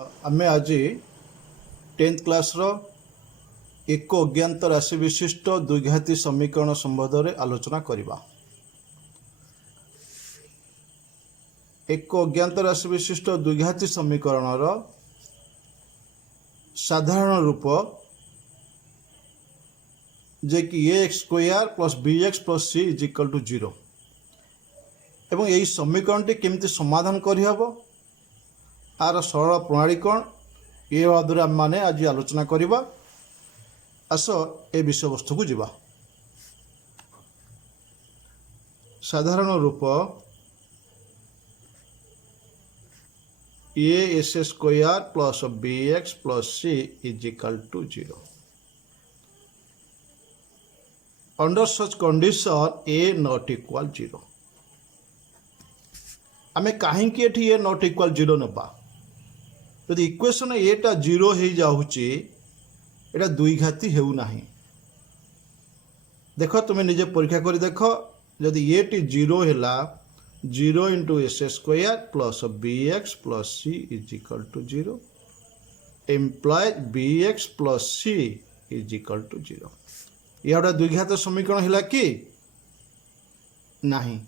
आमे आज 10th class रो एक अज्ञात राशि विशिष्ट द्विघाती समीकरण संबंध में आलोचना करिबा। एक अज्ञात राशि विशिष्ट द्विघाती समीकरण रो साधारण रूप जे कि ax square plus bx plus c is equal to 0 एवं यही समीकरण टी केमती समाधान करहब आर सरल प्रणाली कौन ये बाबद आम आज आलोचना करवा। आस ए विषय वस्तु को जीवा। साधारण रूप A S square plus B x plus C is equal to 0 under such condition A not equal 0। आमे कहीं ए नॉट इक्वल 0 नबा यदि इक्वेशन एटा 0 हो जाऊँगी एटा द्विघाती हेउ नाही। देख तुम्हें निजे परीक्षा कर देख जदि ये टी 0 है 0 into s square plus B x plus C is equal to 0 employ b x plus C is equal to 0। यह गोटे द्विघात समीकरण है कि नहीं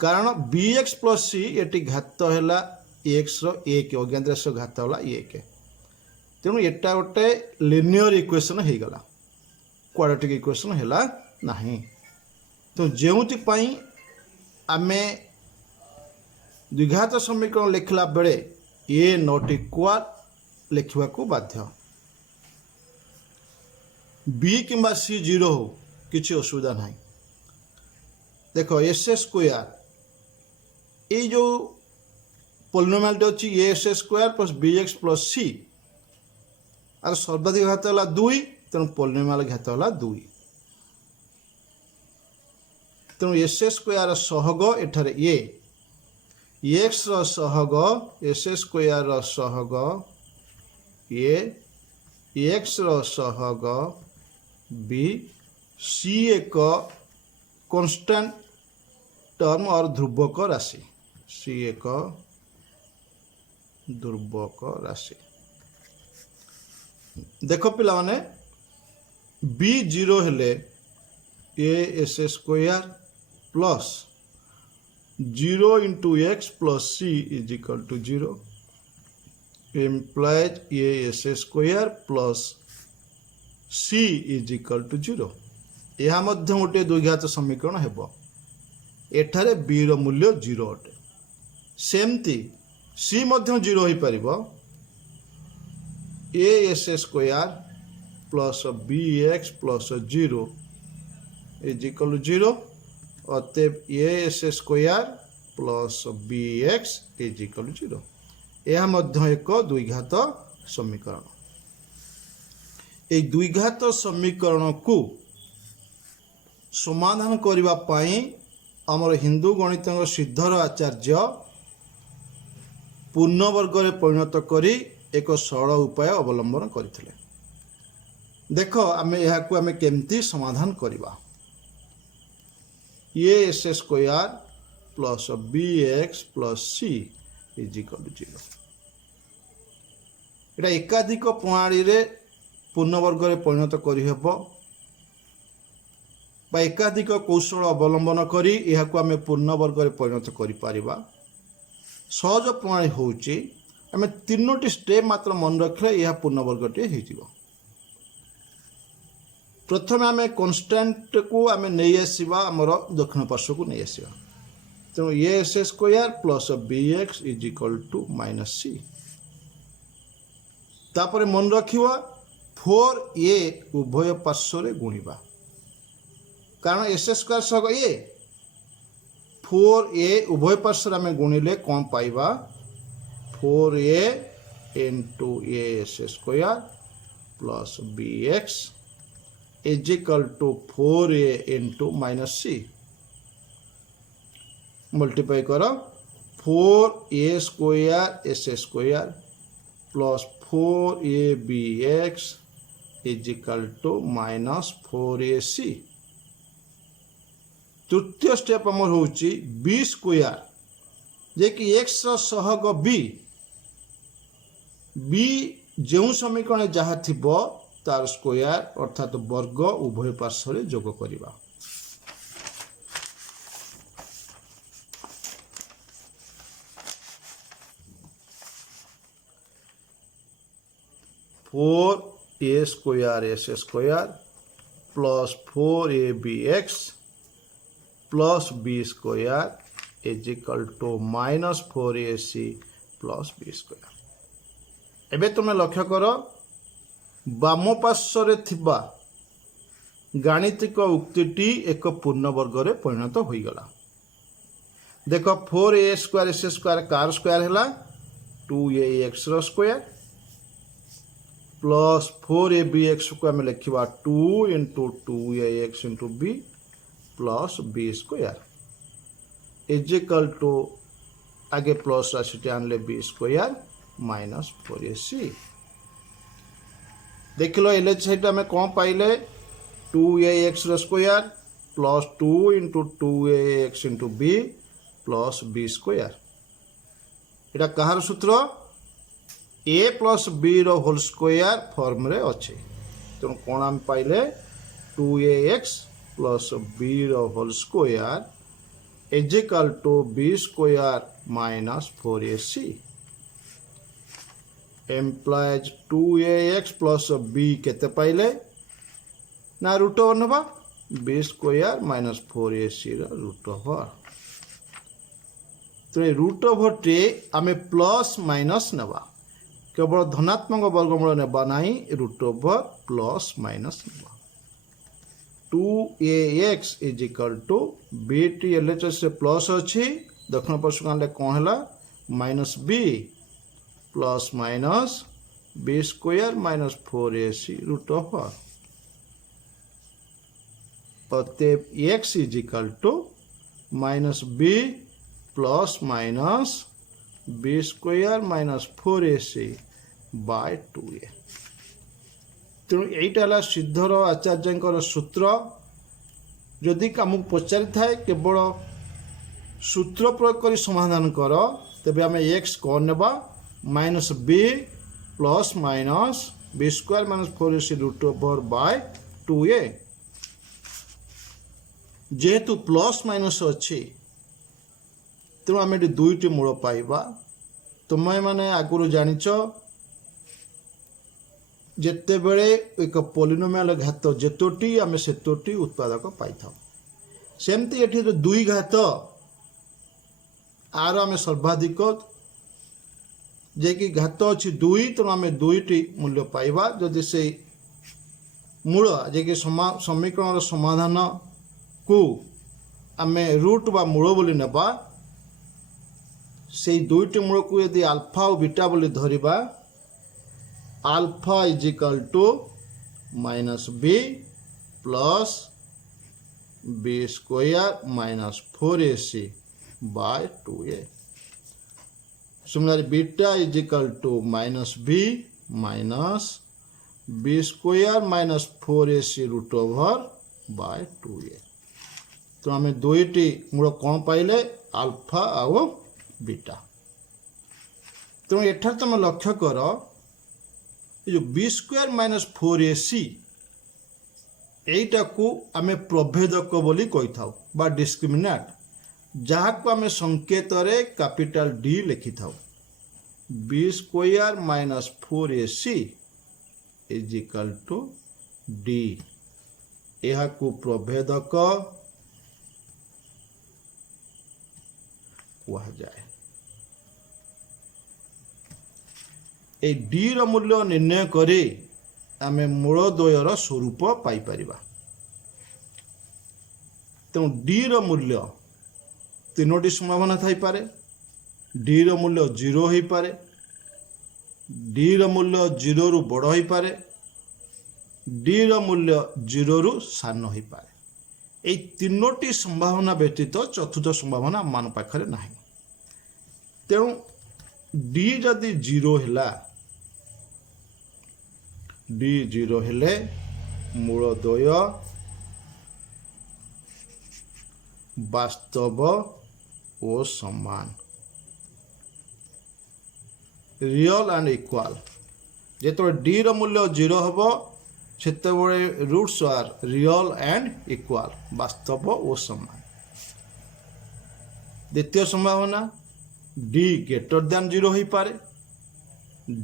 कारण बी एक्स प्लस सी ये घात है एक्स एक अज्ञात राशि घात है एक तेणु एटा गोटे लिनियर इक्वेशन हो गला क्वाड्रेटिक इक्वेशन है नहीं। तो जो आमे द्विघात समीकरण लिखला बेले ए नॉट इक्वल लिखा को बाध्य बी किंबा सी 0 हो किसी असुविधा नहीं। देखो एस स्क्वायर ये जो पोलिनोमियल अच्छी A S square plus B x plus C आर सर्वाधिक घात है 2 तेणु पोलिनोमियल घात है 2 तेणु एस स्क्वायर सहग एठार ए एक्स सहग एस स्क्वायर सहग ए एक्स सहग बी सी एक कांस्टेंट टर्म और ध्रुवक राशि सी एक ध्रुवक राशि। देख पिला माने बी 0 हेले A S square plus 0 into X plus C is equal to 0 एम्प्लॉयज A S square plus C is equal to 0। यह मध्य गोटे द्विघात समीकरण हेब एठारे बी रो मूल्य 0 अटे सेमती सी मध्य 0 हो पारिबो a S square plus B x plus 0 is equal to 0 अतएव a S square plus B x is equal to 0। यह मध्य एक द्विघात समीकरण। ए द्विघात समीकरण को समाधान करबा पई आमर हिंदू गणित सिद्धर आचार्य पूर्णवर्ग रे परिणत करी एक सरल उपाय अवलंबन करथिले। देख आमे यह को आमे केमती समाधान करबा A S square plus B x plus C is equal to 0। एटा एकाधिक प्रणाली रे पूर्णवर्ग रे परिणत करी हेबो बा एकाधिक कौशल अवलंबन करी यह को आमे पूर्णवर्ग रे परिणत करि पारिबा। सहज प्रणाली होउची आमे तीनोटी स्टेप मात्र मन रखले यह पूर्णवर्गटे हो। प्रथम आमे कांस्टेंट को आमे नहीं आसीबा हमर दक्षिण पार्श्व को नहीं आसीबा तेणु a S square plus B x is equal to minus c तापर मन रखिबा 4a उभय पार्श्व रे गुणिबा कारण एस स्क्वायर सग ए 4a उभय पार्श्व आम गुणिले कौन पाइबा 4a into a S square plus B x is equal to 4a into minus c multiply कर 4a square x square plus 4abx is equal to minus 4ac। तृतीय स्टेप आमर हूँ बी स्क्वायर जे कि एक्स सहग B B जो समीकरण जहाँ थिबो तार स्क्वायर अर्थात वर्ग उभय पार्श्व रे जोग करिबा। Four a square x square plus 4abx plus b square is equal to minus 4ac plus b square. एबे तुम लक्ष्य कर बाम पार्श्व रे थिबा गाणितिक उक्तिटी एक पूर्ण वर्ग रे परिणत होई गला। देख 4a square x square car square हैला 2ax रो स्क्वायर प्लस 4abx को आम लिखा 2 into 2ax into b plus b square is equal to आगे प्लस राशि आनले बी स्क्वायर माइनस 4ac। देख लो एल एच साइड आम कौन पाइले 2ax रो square plus 2 into 2ax into b plus b square. एटा कहार सूत्र ए प्लस बी रो होल स्क्वायर फॉर्म रे अच्छे। तेणु कौन आम पाइले 2ax प्लस बी रो whole square is equal to b square minus 4ac implies 2ax plus b केते पाइले ना रूट ओवर नबा बी स्क्वायर माइनस 4ac रो रूट ओवर। तो रूट ओवर टे आमे प्लस माइनस नबा केवल धनात्मक वर्गमूल नेबा नहीं रूट ओवर प्लस माइनस नेबा 2ax इज इक्वल टू बी टी एलएचएस से प्लस अच्छी दक्षिण पार्श्व आनले कौन है minus b plus minus b square minus 4ac root over अतएव x is equal to minus b plus minus b square minus 4ac by 2a। तेणु यहीटा सिद्धर आचार्य सूत्र जदि आमको पचारि थाए केवल सूत्र प्रयोग कर समाधान कर तेबे आम एक्स कौन नेबा minus b plus minus b square minus 4ac root over by 2a। जेहेतु प्लस माइनस अच्छी तेणु आम ये दुईटी मूल पाइबा। तुम्हें माने आगुरी जानिच जेते बेले एक पॉलिनोमियल घात जेतोटी आम सेतोटी उत्पादक पाई था सेमती एठी दुई घात आर आम सर्वाधिक जे कि घात अच्छी दुई तेणु आम दुईटी मूल्य पाइबा। जदि से मूल जे कि समीकरण समाधान को आम रूट बा मूल बोली नेबा से दुईटी मूल को यदि आल्फा और बीटा बोली धरिबा alpha is equal to minus b plus b square minus 4ac by 2a। Similarly beta is equal to minus b minus b square minus 4ac root over by 2a। तो आम दुईटी मूल कौन पाइले alpha आउ beta. तेणु एठार तुम लक्ष्य कर जो बी स्क्वायर माइनस 4ac यहीटा को आम प्रभेदक बोली कही था बा डिस्क्रिमिनेंट जहाँ को आम संकेत रे कैपिटल डी लिखि था b square minus 4ac is equal to D. यह को प्रभेदक कहा जाए। ए डी रो मूल्य निर्णय करी आमे मूल द्वयर स्वरूप पाई परिबा। तेणु डी रो मूल्य तीनोटी संभावना थाई पारे। डी रो मूल्य 0 हो पारे, डी रो मूल्य 0 रु बड़ हो पारे, डी रो मूल्य 0 रु सान हो पारे। এই তিনোটি সম্ভাবনা ব্যতীত চতুর্থ সম্ভাবনা মান পাখরে নাই। তেণু ডি যদি 0 হেলা ডি 0 হেলে মূল দ্বয় বাস্তব ও সমান। रियल एंड इक्वाल जो डी रो मूल्य 0 हम से roots are real and equal वास्तव और समान। द्वितीय संभावना डी ग्रेटर दैन 0 हो पारे।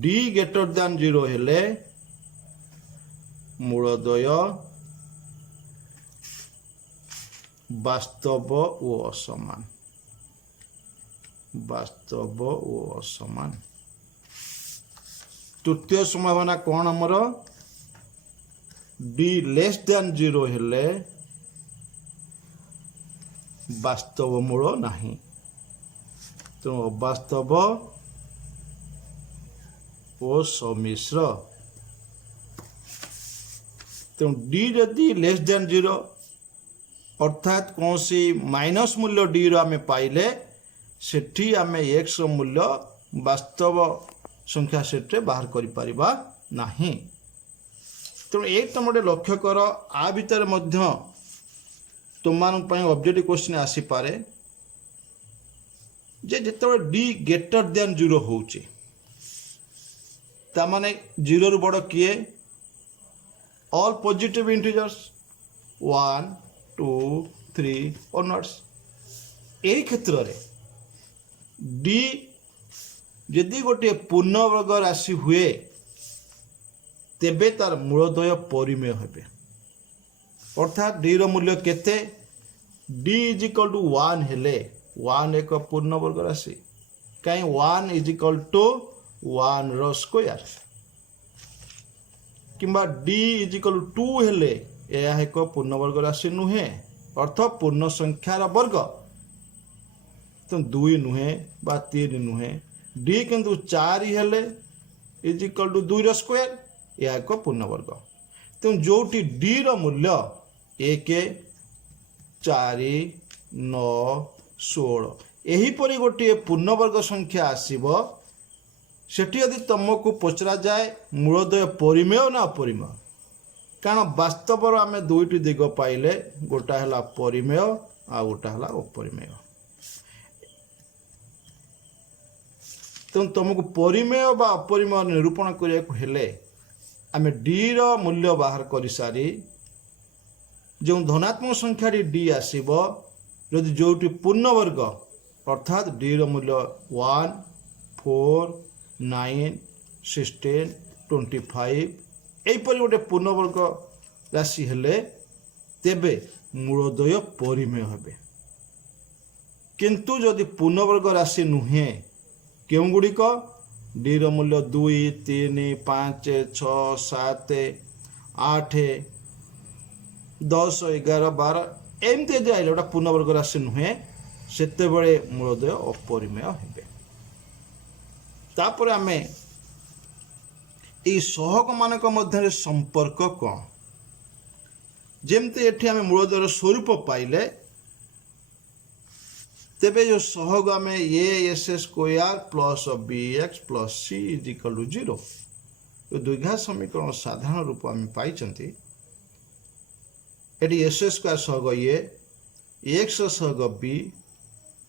डी ग्रेटर दैन 0 हेले मूलद्वय वास्तव और असमान। वास्तव और असमान। तृतीय संभावना कौन हमर डी लेस दैन 0 हेले वास्तव मूल नहीं। तो अवास्तव और सम्मिश्र। तो डी जदि लेस दैन 0 अर्थात कौन सी माइनस मूल्य डी रो आमे पाइले सेठी आमे एक्स मूल्य वास्तव संख्या सेट रे बाहर करि परिबा नाही। तो एक तुम गोटे लक्ष्य कर आ भितर मध्य तुम ऑब्जेक्टिव क्वेश्चन आसी पारे जे जिते डी ग्रेटर दैन 0 होचे ता माने 0 रु बड़ किए ऑल पॉजिटिव इंटीजर्स 1 2 3 ऑनवर्ड्स। यही क्षेत्र में डी यदि गोटे पूर्णवर्ग राशि हुए तेबे तार मूलद्वय परिमेय हेबे। अर्थात डी रो मूल्य केते डी इज इक्वल टू 1 हेले 1 एक पूर्णवर्ग राशि कहीं 1 इज इक्वल टू 1 रो स्क्वायर किंबा डी इज इक्वल टू 2 हेले यह एक पूर्णवर्ग राशि नुहे अर्थ पूर्ण संख्यार वर्ग। तो 2 नुहे बा 3 नुहे डी किंतु 4 हेले इज इक्वल टू 2 रो स्क्वायर यह एक पूर्णवर्ग। तो जोटी डी रो मूल्य 1 4 9 16 एहीपरि गोटे पूर्णवर्ग संख्या आसीबो सेठी यदि तुमको पचरा जाए मूलद्वय परिमेय ना अपरिमेय कारण वास्तव आम दुईटी दिग पाइले गोटा है परिमेय आ गोटा है अपरिमेय। तो तुमको परिमेय बा अपरिमेय निरूपण करने आम डी रो मूल्य बाहर कर सारी जो धनात्मक संख्या डी आसीबो यदि जोटी पूर्णवर्ग अर्थात डी रो मूल्य 1 4 9 16 25 एहीपरि गोटे पूर्णवर्ग राशि हेले तेबे मूलद्वय परिमेय हेबे। किंतु जदि पूर्णवर्ग राशि नुहे केउं गुड़िक डी रो मूल्य 2 3 5 6 7 8 10 11 12 एमती यदि आइले गोटा पूर्णवर्ग राशि नुहे सेते बळे मूलद्वय अपरिमेय हेबे। तापर आमे सहग मानक मध्य संपर्क कौन जमती एठी आमे मूलद्वयर स्वरूप पाइले तेबे जो सहग आमे a S square plus B x plus C is equal to 0 तो द्विघात समीकरण साधारण रूप आमे पाइचंती। एटी एस स्क्वायर सहग ए एक्स सहग बी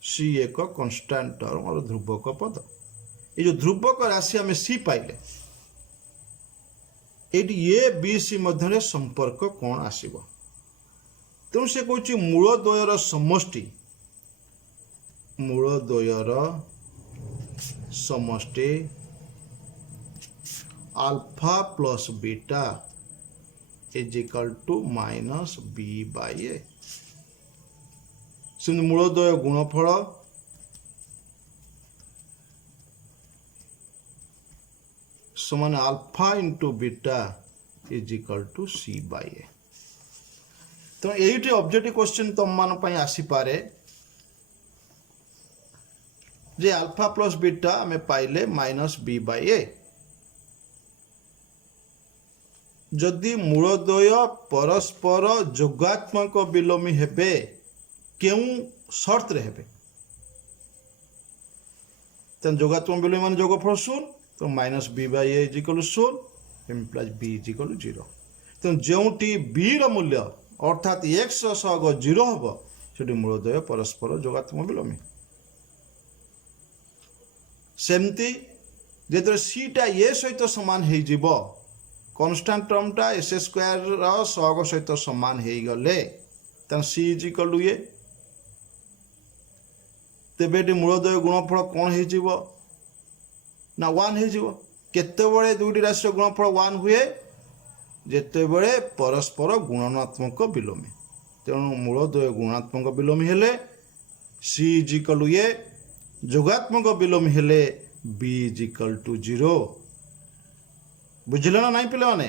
सी एक कांस्टेंट टर्म और ध्रुवक पद। ये जो ध्रुवक राशि आमे सी पाइले ए बी सी मध्य संपर्क कौन आसीबो। तेणु से कहूँ मूलद्वयर समष्टि मूलद्वयर समष्टि alpha plus beta is equal to minus B by A. मूलद्वय गुणफल समान alpha into beta is equal to C by A. तो ये ऑब्जेक्टिव क्वेश्चन तुम मान आसी पारे जे अल्फा प्लस बीटा आमे पाइले माइनस बी बाई ए जदि मूलद्वय परस्पर जोगात्मक विलोमी हेबे केउ शर्त रे हेबे तन जोगात्मक विलोमी मान जोगफल 0 तो minus B by a is equal to 0 implies b is equal to 0। तो जोटी बी रो मूल्य अर्थात एक्स सहग 0 हम से मूलद्वय परस्पर जोगात्मक विलोमी। सेमती ଯେତେବେଳେ ସିଟା ଏ ସହିତ ସମାନ ହେଇଯିବ କନଷ୍ଟାଣ୍ଟ ଟର୍ମଟା ଏସ୍ ସ୍କୋୟାରର ସହଗ ସହିତ ସମାନ ହେଇଗଲେ ତାହେଲେ ସି ଇଜ୍ ଇକ୍ୱାଲ୍ ଟୁ ଏ। ତେବେ ଏଠି ମୂଳଦ୍ୱୟ ଗୁଣଫଳ କ'ଣ ହେଇଯିବ ନା 1 ହେଇଯିବ। କେତେବେଳେ ଦୁଇଟି ରାଶିର ଗୁଣଫଳ 1 ହୁଏ? ଯେତେବେଳେ ପରସ୍ପର ଗୁଣନାତ୍ମକ ବିଲୋମୀ। ତେଣୁ ମୂଳଦ୍ୱୟ ଗୁଣାତ୍ମକ ବିଲୋମୀ ହେଲେ ସି ଇଜ୍ ଇକ୍ୱାଲ୍ ଟୁ ଏ, ଯୋଗାତ୍ମକ ବିଲୋମୀ ହେଲେ b ଇଜ୍ ଇକ୍ୱାଲ୍ ଟୁ 0। ବୁଝିଲ ନା ନାଇଁ ପିଲାମାନେ?